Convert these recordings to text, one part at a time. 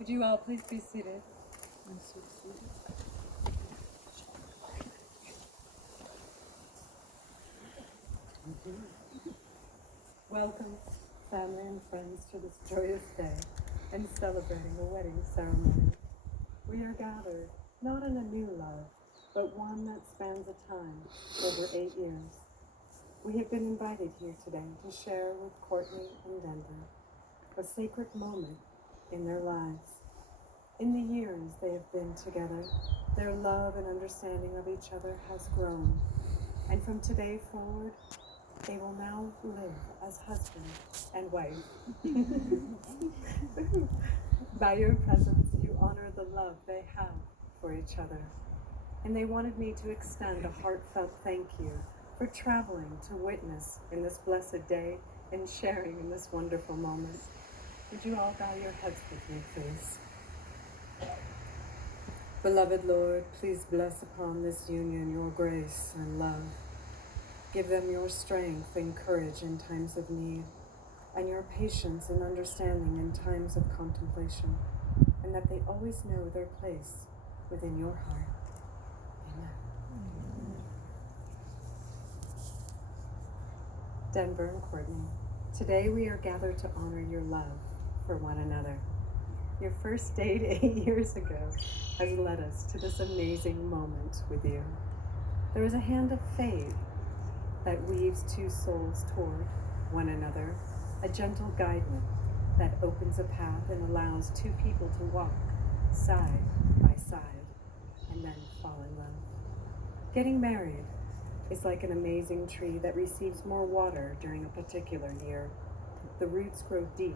Would you all please be seated? Welcome, family and friends, to this joyous day and celebrating a wedding ceremony. We are gathered not in a new love, but one that spans a time over 8 years. We have been invited here today to share with Courtney and Denver a sacred moment in their lives. In the years they have been together, their love and understanding of each other has grown, and from today forward, they will now live as husband and wife. By your presence, you honor the love they have for each other. And they wanted me to extend a heartfelt thank you for traveling to witness in this blessed day and sharing in this wonderful moment. Would you all bow your heads with me, please? Beloved Lord, please bless upon this union your grace and love. Give them your strength and courage in times of need, and your patience and understanding in times of contemplation, and that they always know their place within your heart. Amen. Denver and Courtney, today we are gathered to honor your love for one another. Your first date 8 years ago has led us to this amazing moment with you. There is a hand of fate that weaves two souls toward one another, a gentle guidance that opens a path and allows two people to walk side by side and then fall in love. Getting married is like an amazing tree that receives more water during a particular year. The roots grow deep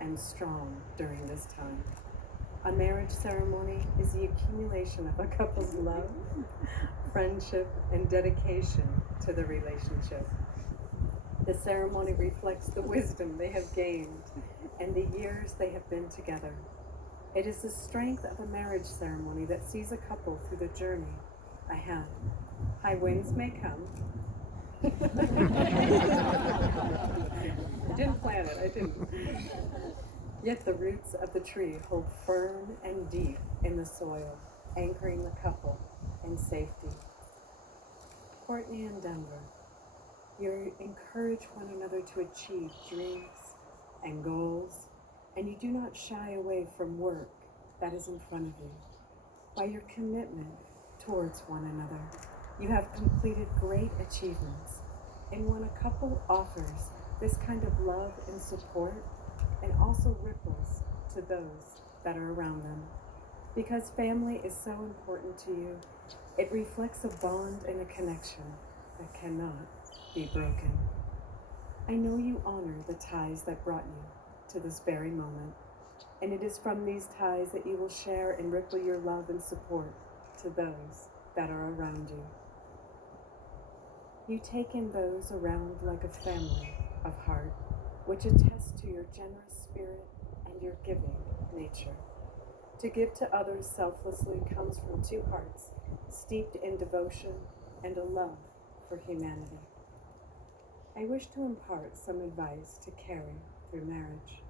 and strong during this time. A marriage ceremony is the accumulation of a couple's love, friendship, and dedication to the relationship. The ceremony reflects the wisdom they have gained and the years they have been together. It is the strength of a marriage ceremony that sees a couple through the journey ahead. High winds may come. I didn't plan it, I didn't. Yet the roots of the tree hold firm and deep in the soil, anchoring the couple in safety. Courtney and Denver, you encourage one another to achieve dreams and goals, and you do not shy away from work that is in front of you. By your commitment towards one another, you have completed great achievements. And when a couple offers this kind of love and support, and also ripples to those that are around them. Because family is so important to you, it reflects a bond and a connection that cannot be broken. I know you honor the ties that brought you to this very moment, and it is from these ties that you will share and ripple your love and support to those that are around you. You take in those around like a family of heart, which attests to your generous spirit and your giving nature. To give to others selflessly comes from two hearts steeped in devotion and a love for humanity. I wish to impart some advice to carry through marriage.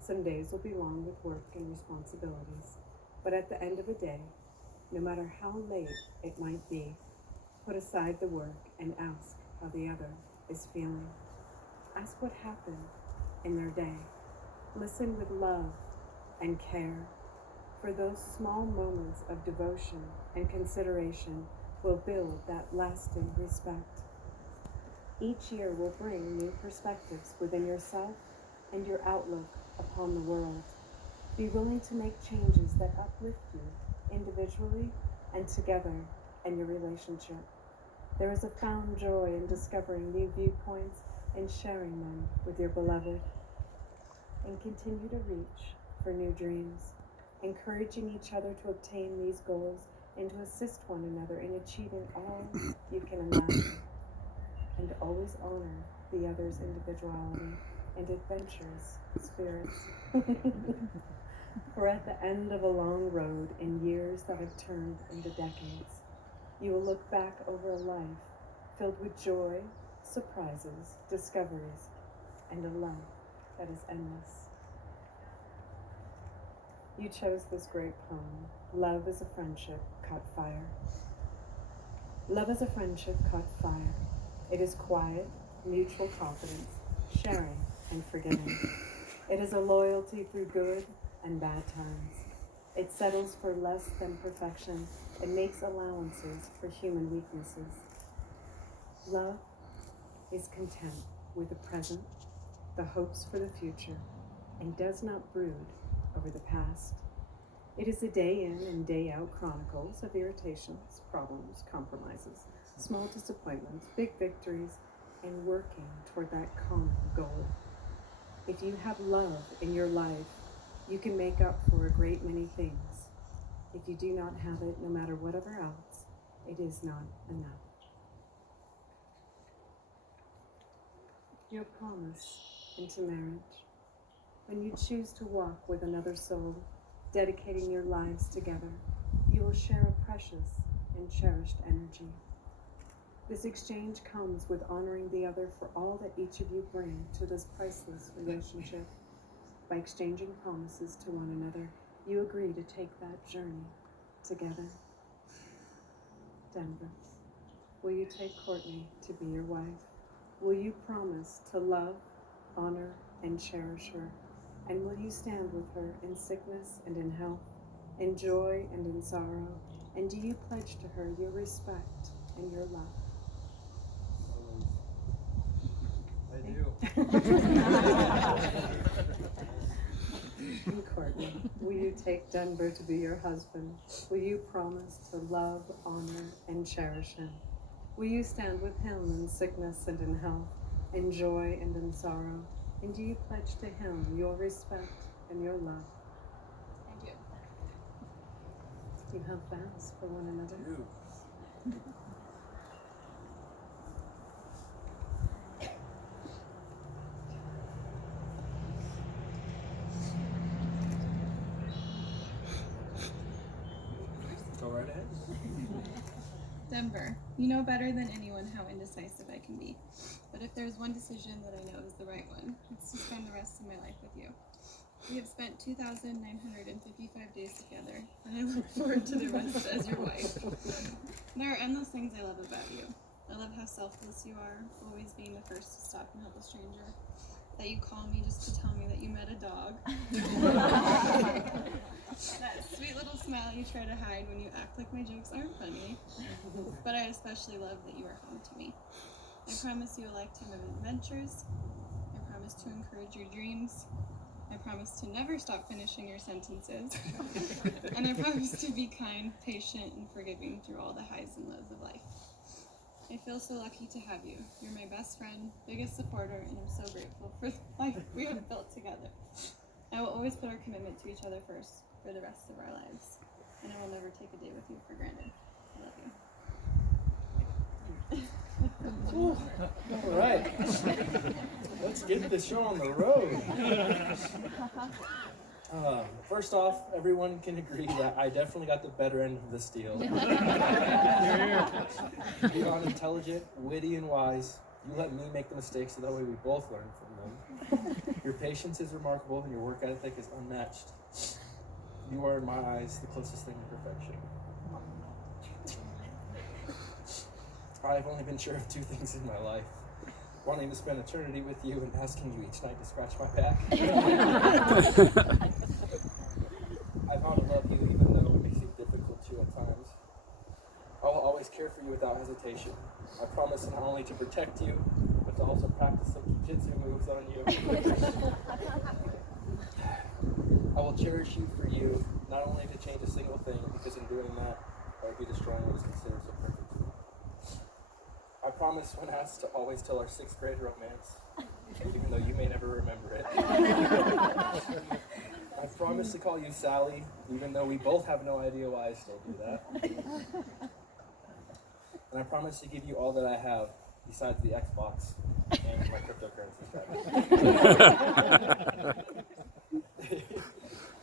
Some days will be long with work and responsibilities, but at the end of the day, no matter how late it might be, put aside the work and ask how the other is feeling. Ask what happened in their day. Listen with love and care, for those small moments of devotion and consideration will build that lasting respect. Each year will bring new perspectives within yourself and your outlook upon the world. Be willing to make changes that uplift you individually and together in your relationship. There is a found joy in discovering new viewpoints and sharing them with your beloved. And continue to reach for new dreams, encouraging each other to obtain these goals and to assist one another in achieving all you can imagine. And always honor the other's individuality and adventurous spirits. For at the end of a long road in years that have turned into decades, you will look back over a life filled with joy, surprises, discoveries, and a love that is endless. You chose this great poem. Love is a friendship caught fire. Love is a friendship caught fire. It is quiet, mutual confidence, sharing and forgiving. It is a loyalty through good and bad times. It settles for less than perfection. It makes allowances for human weaknesses. Love is content with the present, the hopes for the future, and does not brood over the past. It is a day in and day out chronicles of irritations, problems, compromises, small disappointments, big victories, and working toward that common goal. If you have love in your life, you can make up for a great many things. If you do not have it, no matter whatever else, it is not enough. Your promise into marriage. When you choose to walk with another soul, dedicating your lives together, you will share a precious and cherished energy. This exchange comes with honoring the other for all that each of you bring to this priceless relationship. By exchanging promises to one another, you agree to take that journey together. Denver, will you take Courtney to be your wife? Will you promise to love, honor, and cherish her? And will you stand with her in sickness and in health, in joy and in sorrow? And do you pledge to her your respect and your love? I do. And Courtney, will you take Denver to be your husband? Will you promise to love, honor, and cherish him? Will you stand with him in sickness and in health, in joy and in sorrow? And do you pledge to him your respect and your love? I do. You have vows for one another? I do. Go right ahead. Denver, you know better than anyone how indecisive I can be. But if there's one decision that I know is the right one, it's to spend the rest of my life with you. We have spent 2,955 days together, and I look forward to the rest as your wife. There are endless things I love about you. I love how selfless you are, always being the first to stop and help a stranger. That you call me just to tell me that you met a dog. That sweet little smile you try to hide when you act like my jokes aren't funny. But I especially love that you are home to me. I promise you a lifetime of adventures. I promise to encourage your dreams. I promise to never stop finishing your sentences. And I promise to be kind, patient, and forgiving through all the highs and lows of life. I feel so lucky to have you. You're my best friend, biggest supporter, and I'm so grateful for the life we have built together. I will always put our commitment to each other first for the rest of our lives. And I will never take a day with you for granted. I love you. All right. Let's get this show on the road. First off, everyone can agree that I definitely got the better end of this deal. Beyond intelligent, witty, and wise, you let me make the mistakes so that way we both learn from them. Your patience is remarkable and your work ethic is unmatched. You are, in my eyes, the closest thing to perfection. I've only been sure of two things in my life. Wanting to spend eternity with you and asking you each night to scratch my back. I vow to love you even though it may seem difficult to at times. I will always care for you without hesitation. I promise not only to protect you, but to also practice some jiu-jitsu moves on you. I will cherish you for you, not only to change a single thing, because in doing that, I would be destroying what is considered so perfect for you. I promise when asked to always tell our 6th grade romance, even though you may never remember it. I promise to call you Sally, even though we both have no idea why I still do that. And I promise to give you all that I have, besides the Xbox and my cryptocurrency strategy.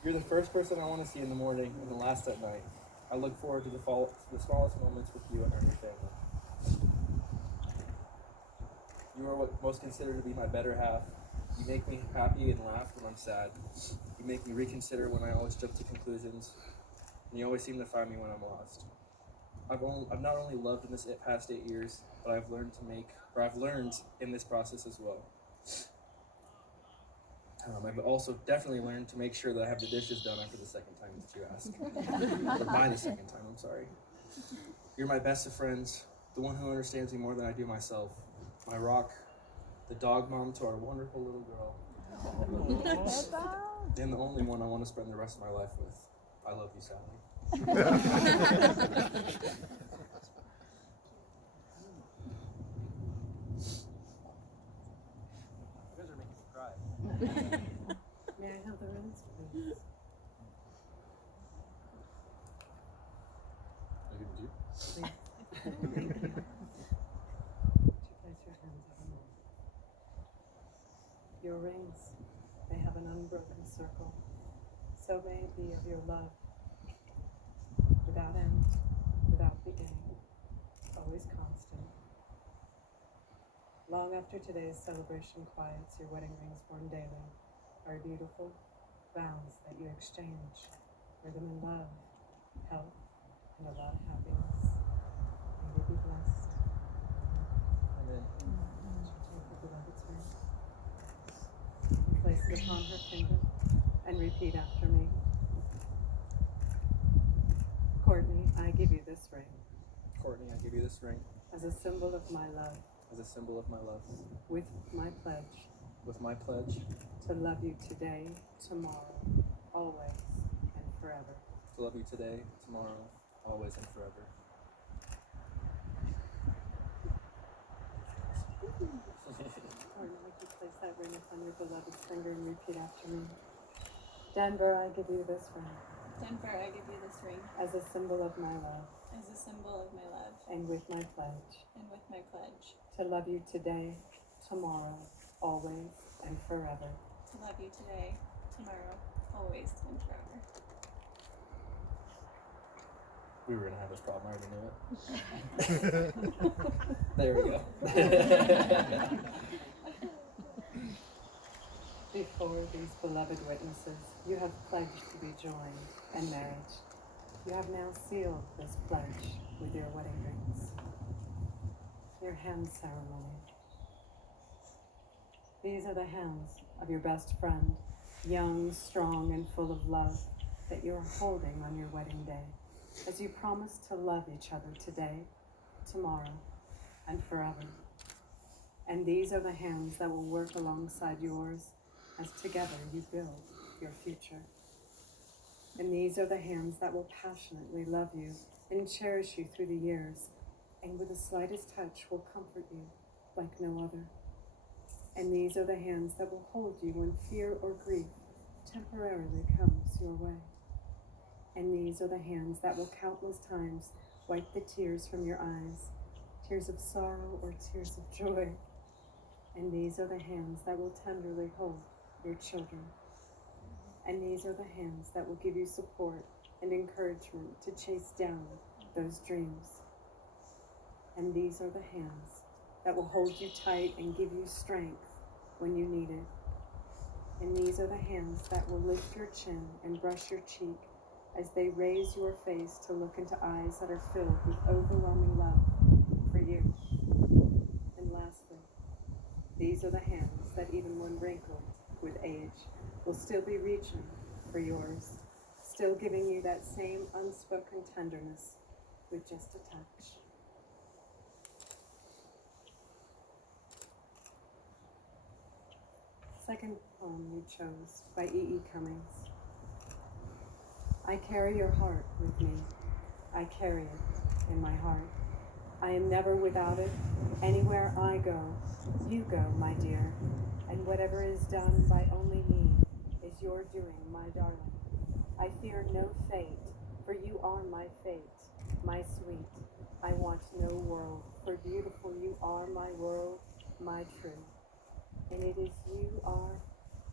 You're the first person I want to see in the morning and the last at night. I look forward to the smallest moments with you and our new family. You are what most consider to be my better half, You make me happy and laugh when I'm sad. You make me reconsider when I always jump to conclusions. And you always seem to find me when I'm lost. I've not only loved in this past 8 years, but I've learned in this process as well. I've also definitely learned to make sure that I have the dishes done after the second time that you ask. Or by the second time, I'm sorry. You're my best of friends, the one who understands me more than I do myself. My rock, the dog mom to our wonderful little girl. And the only one I want to spend the rest of my life with. I love you, Sally. You guys are making me cry. May I have the rose, please? I give it to you. Please. Thank you. Would you place your hands on me? Your rings, they have an unbroken circle. So may it be of your love, without end, without beginning, always constant. Long after today's celebration quiets, your wedding rings worn daily are beautiful vows that you exchange. Wear them in love, health, and a lot of happiness. May they be blessed. Amen. She take the beloved's ring and place it upon her finger and repeat after me. Courtney, I give you this ring Courtney, I give you this ring as a symbol of my love, as a symbol of my love. with my pledge With my pledge to love you today, tomorrow, always, and forever. to love you today, tomorrow, always, and forever. Courtney, would you place that ring upon your beloved's finger and repeat after me? Denver, I give you this ring Denver, I give you this ring as a symbol of my love, as a symbol of my love and with my pledge and with my pledge to love you today, tomorrow, always, and forever. to love you today, tomorrow, always, and forever. We were gonna have this problem, I already knew it. There we go. Before these beloved witnesses, you have pledged to be joined in marriage. You have now sealed this pledge with your wedding rings. Your hand ceremony. These are the hands of your best friend, young, strong, and full of love, that you are holding on your wedding day, as you promise to love each other today, tomorrow, and forever. And these are the hands that will work alongside yours as together you build your future. And these are the hands that will passionately love you and cherish you through the years, and with the slightest touch will comfort you like no other. And these are the hands that will hold you when fear or grief temporarily comes your way. And these are the hands that will countless times wipe the tears from your eyes, tears of sorrow or tears of joy. And these are the hands that will tenderly hold your children. And these are the hands that will give you support and encouragement to chase down those dreams. And these are the hands that will hold you tight and give you strength when you need it. And these are the hands that will lift your chin and brush your cheek as they raise your face to look into eyes that are filled with overwhelming love for you. And lastly, these are the hands that even when wrinkled with age will still be reaching for yours, still giving you that same unspoken tenderness with just a touch. Second poem you chose by E.E. Cummings. I carry your heart with me. I carry it in my heart. I am never without it. Anywhere I go, you go, my dear. And whatever is done by only me is your doing, my darling. I fear no fate, for you are my fate, my sweet. I want no world, for beautiful you are my world, my true. And it is you are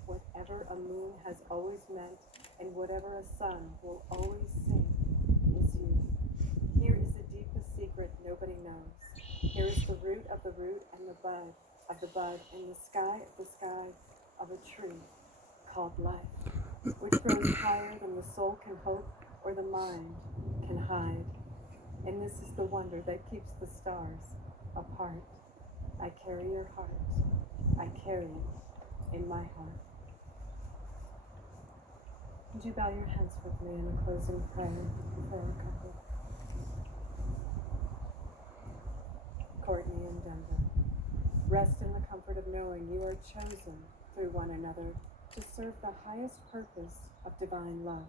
whatever a moon has always meant, and whatever a sun will always sing is you. Here is the deepest secret nobody knows. Here is the root of the root and the bud of the bud, and the sky of the sky of a tree called life, which grows higher than the soul can hope or the mind can hide. And this is the wonder that keeps the stars apart. I carry your heart. I carry it in my heart. Would you bow your heads with me in a closing prayer for our couple? Courtney and Denver, rest in the comfort of knowing you are chosen through one another to serve the highest purpose of divine love.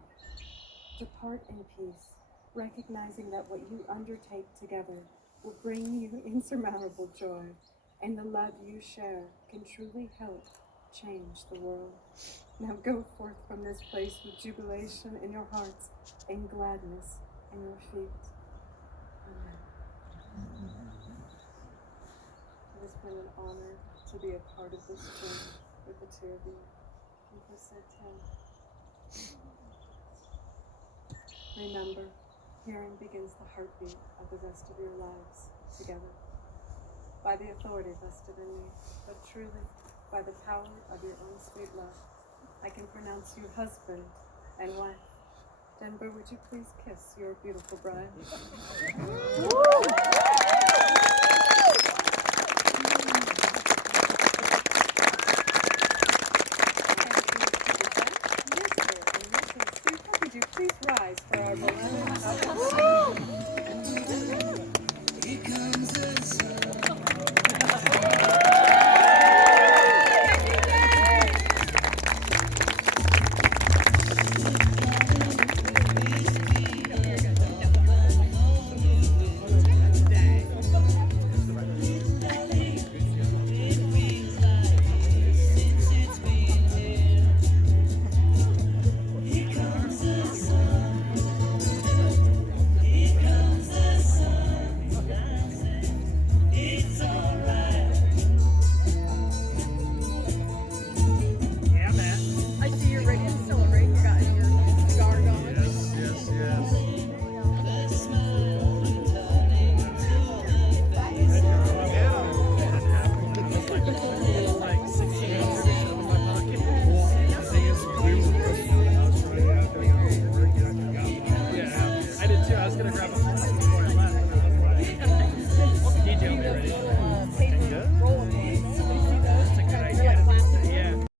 Depart in peace, recognizing that what you undertake together will bring you insurmountable joy, and the love you share can truly help change the world. Now go forth from this place with jubilation in your hearts and gladness in your feet. Amen. It has been an honor to be a part of this journey with the two of you. And for so remember, herein begins the heartbeat of the rest of your lives together. By the authority vested in me, but truly by the power of your own sweet love, I can pronounce you husband and wife. Denver, would you please kiss your beautiful bride?